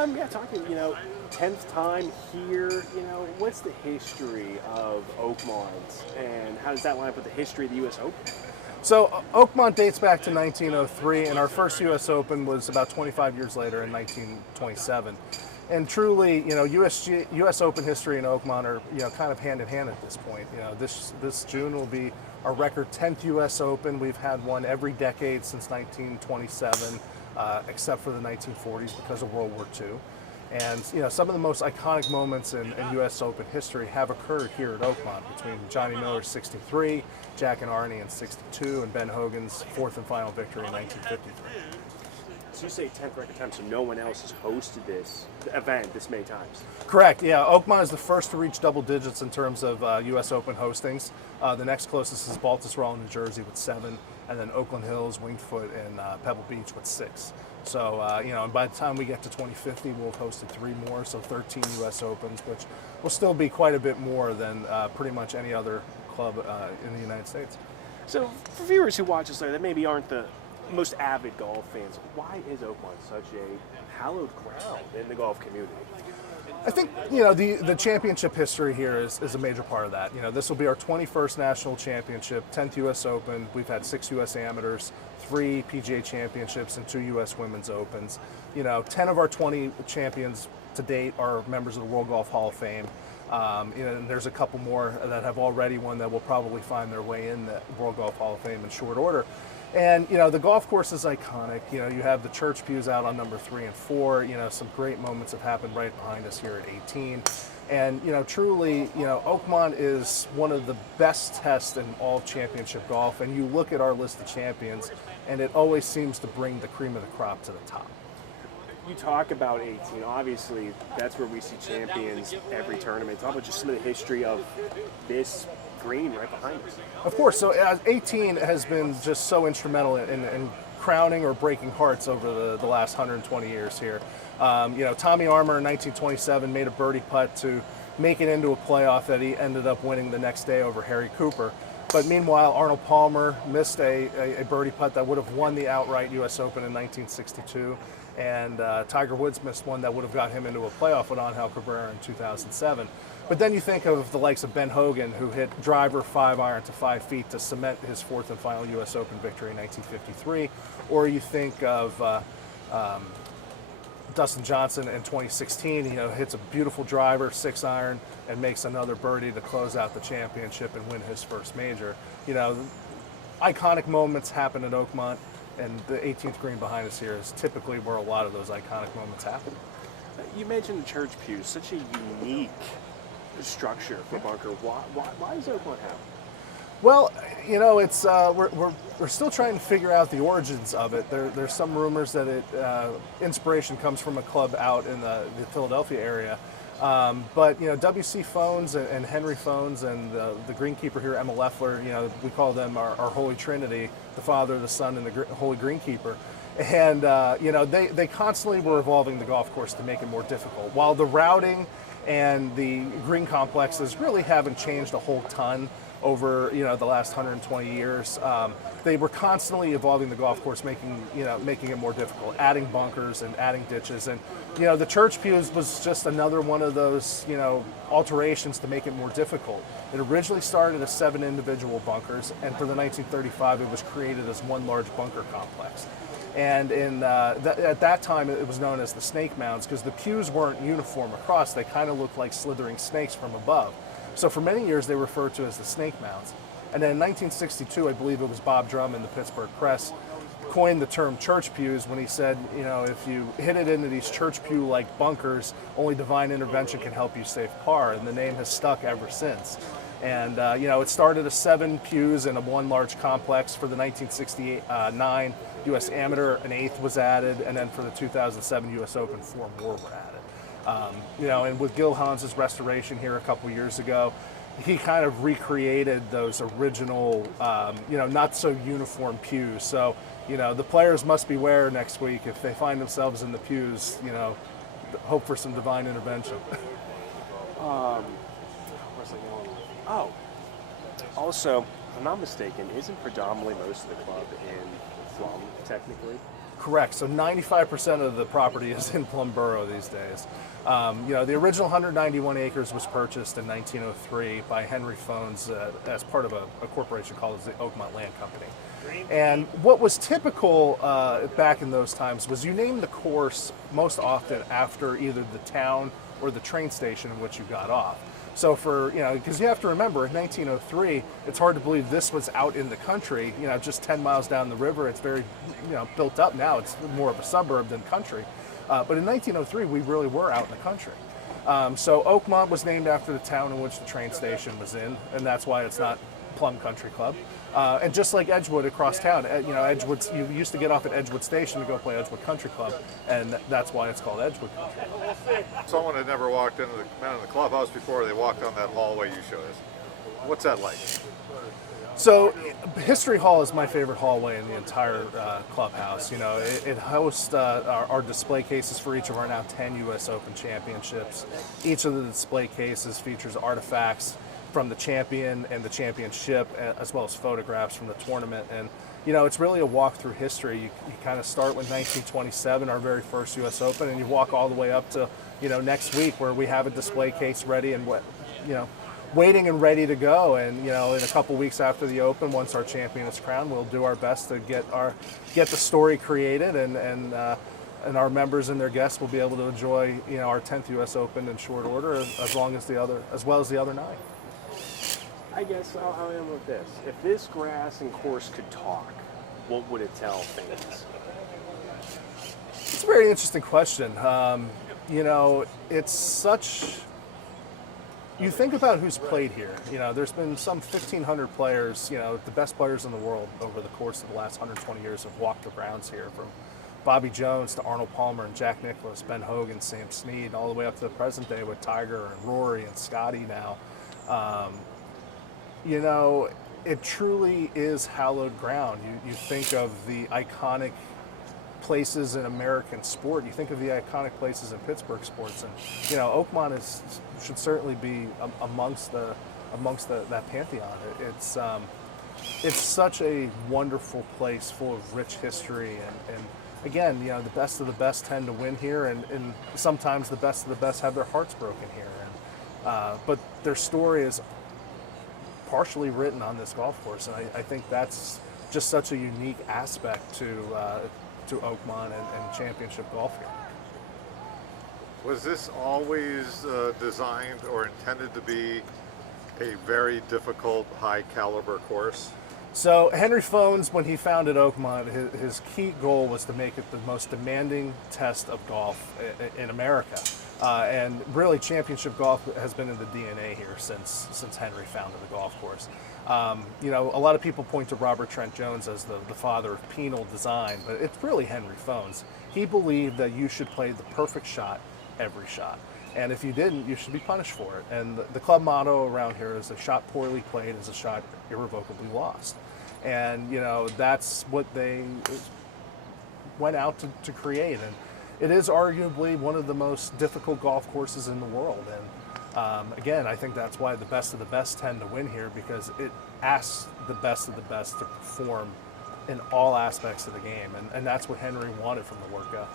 Yeah, talking, 10th time here, what's the history of Oakmont and how does that line up with the history of the U.S. Open? So Oakmont dates back to 1903, and our first U.S. Open was about 25 years later in 1927. And truly, U.S. Open history and Oakmont are, kind of hand in hand at this point. This June will be our record 10th U.S. Open. We've had one every decade since 1927, except for the 1940s because of World War II. And some of the most iconic moments in U.S. Open history have occurred here at Oakmont, between Johnny Miller's '63, Jack and Arnie in '62, and Ben Hogan's fourth and final victory in 1953. So you say 10th record time, so no one else has hosted this event this many times? Correct, yeah. Oakmont is the first to reach double digits in terms of U.S. Open hostings. The next closest is Baltusrol, New Jersey with 7, and then Oakland Hills, Winged Foot, and Pebble Beach with 6. So, and by the time we get to 2050, we'll have hosted 3 more, so 13 U.S. Opens, which will still be quite a bit more than pretty much any other club in the United States. So, for viewers who watch us later that maybe aren't the most avid golf fans, why is Oakmont such a hallowed ground in the golf community? I think, the championship history here is a major part of that. This will be our 21st national championship, 10th U.S. Open. We've had 6 U.S. amateurs, 3 PGA championships, and 2 U.S. Women's Opens. 10 of our 20 champions to date are members of the World Golf Hall of Fame. And there's a couple more that have already won that will probably find their way in the World Golf Hall of Fame in short order. And, the golf course is iconic. You have the church pews out on number 3 and 4. Some great moments have happened right behind us here at 18. And, truly, Oakmont is one of the best tests in all championship golf. And you look at our list of champions, and it always seems to bring the cream of the crop to the top. You talk about 18. Obviously, that's where we see champions every tournament. Talk about just some of the history of this green right behind us. Of course. So 18 has been just so instrumental in crowning or breaking hearts over the last 120 years here. Tommy Armour in 1927 made a birdie putt to make it into a playoff that he ended up winning the next day over Harry Cooper. But meanwhile, Arnold Palmer missed a birdie putt that would have won the outright U.S. Open in 1962. And Tiger Woods missed one that would have got him into a playoff with Angel Cabrera in 2007. But then you think of the likes of Ben Hogan, who hit driver 5-iron to 5 feet to cement his fourth and final U.S. Open victory in 1953. Or you think of Dustin Johnson in 2016, hits a beautiful driver, 6-iron, and makes another birdie to close out the championship and win his first major. Iconic moments happen at Oakmont, and the 18th green behind us here is typically where a lot of those iconic moments happen. You mentioned the church pews, such a unique structure for bunker. Why does Oakmont have it? Well, it's we're still trying to figure out the origins of it. There's some rumors that inspiration comes from a club out in the Philadelphia area. But W.C. Phones and Henry Phones and the greenkeeper here, Emma Leffler, we call them our Holy Trinity, the Father, the Son, and the Holy Greenkeeper. And they constantly were evolving the golf course to make it more difficult. While the routing and the green complexes really haven't changed a whole ton over the last 120 years. They were constantly evolving the golf course, making it more difficult, adding bunkers and adding ditches. And the church pews was just another one of those alterations to make it more difficult. It originally started as 7 individual bunkers, and for the 1935 it was created as one large bunker complex. And at that time it was known as the snake mounds because the pews weren't uniform across. They kind of looked like slithering snakes from above. So for many years they referred to as the snake mounds. And then in 1962, I believe it was Bob Drum in the Pittsburgh Press coined the term church pews when he said, if you hit it into these church pew-like bunkers, only divine intervention can help you save par. And the name has stuck ever since. And, it started as 7 pews in a one large complex. For the 1969 U.S. Amateur, an 8th was added. And then for the 2007 U.S. Open, 4 more were added. And with Gil Hans's restoration here a couple years ago, he kind of recreated those original, not so uniform pews. So, the players must beware next week if they find themselves in the pews, hope for some divine intervention. Also, if I'm not mistaken, isn't predominantly most of the club in Flum, technically? Correct. So 95% of the property is in Plumboro these days. The original 191 acres was purchased in 1903 by Henry Phones as part of a corporation called the Oakmont Land Company. And what was typical back in those times was you named the course most often after either the town or the train station in which you got off. So because you have to remember, in 1903, it's hard to believe this was out in the country, just 10 miles down the river. It's very, built up now. It's more of a suburb than country. But in 1903, we really were out in the country. So Oakmont was named after the town in which the train station was in, and that's why it's not Plum Country Club. And just like Edgewood across town, Edgewood, you used to get off at Edgewood Station to go play Edgewood Country Club, and that's why it's called Edgewood Country. Someone had never walked into the clubhouse before. They walked on that hallway you showed us. What's that like? So, History Hall is my favorite hallway in the entire clubhouse. It hosts our display cases for each of our now 10 U.S. Open championships. Each of the display cases features artifacts from the champion and the championship, as well as photographs from the tournament. And it's really a walk through history. You kind of start with 1927, our very first U.S. Open, and you walk all the way up to next week, where we have a display case ready and waiting and ready to go. And in a couple weeks after the Open, once our champion is crowned, we'll do our best to get the story created, and our members and their guests will be able to enjoy our 10th U.S. Open in short order, as well as the other 9. I guess I'll end with this. If this grass and course could talk, what would it tell fans? It's a very interesting question. It's such... You think about who's played here. There's been some 1,500 players, the best players in the world over the course of the last 120 years have walked the grounds here, from Bobby Jones to Arnold Palmer and Jack Nicklaus, Ben Hogan, Sam Snead, all the way up to the present day with Tiger and Rory and Scotty now. It truly is hallowed ground. You think of the iconic places in American sport. You think of the iconic places in Pittsburgh sports, and Oakmont should certainly be amongst that pantheon. It's such a wonderful place, full of rich history, and again, the best of the best tend to win here, and sometimes the best of the best have their hearts broken here. But their story is partially written on this golf course, and I think that's just such a unique aspect to Oakmont and championship golf here. Was this always designed or intended to be a very difficult, high caliber course? So Henry Phones, when he founded Oakmont, his key goal was to make it the most demanding test of golf in America. And really, championship golf has been in the DNA here since Henry founded the golf course. A lot of people point to Robert Trent Jones as the father of penal design, but it's really Henry Phones. He believed that you should play the perfect shot every shot. And if you didn't, you should be punished for it. And the club motto around here is: a shot poorly played is a shot irrevocably lost. And, that's what they went out to create. And it is arguably one of the most difficult golf courses in the world. And again, I think that's why the best of the best tend to win here, because it asks the best of the best to perform in all aspects of the game. And that's what Henry wanted from the word go.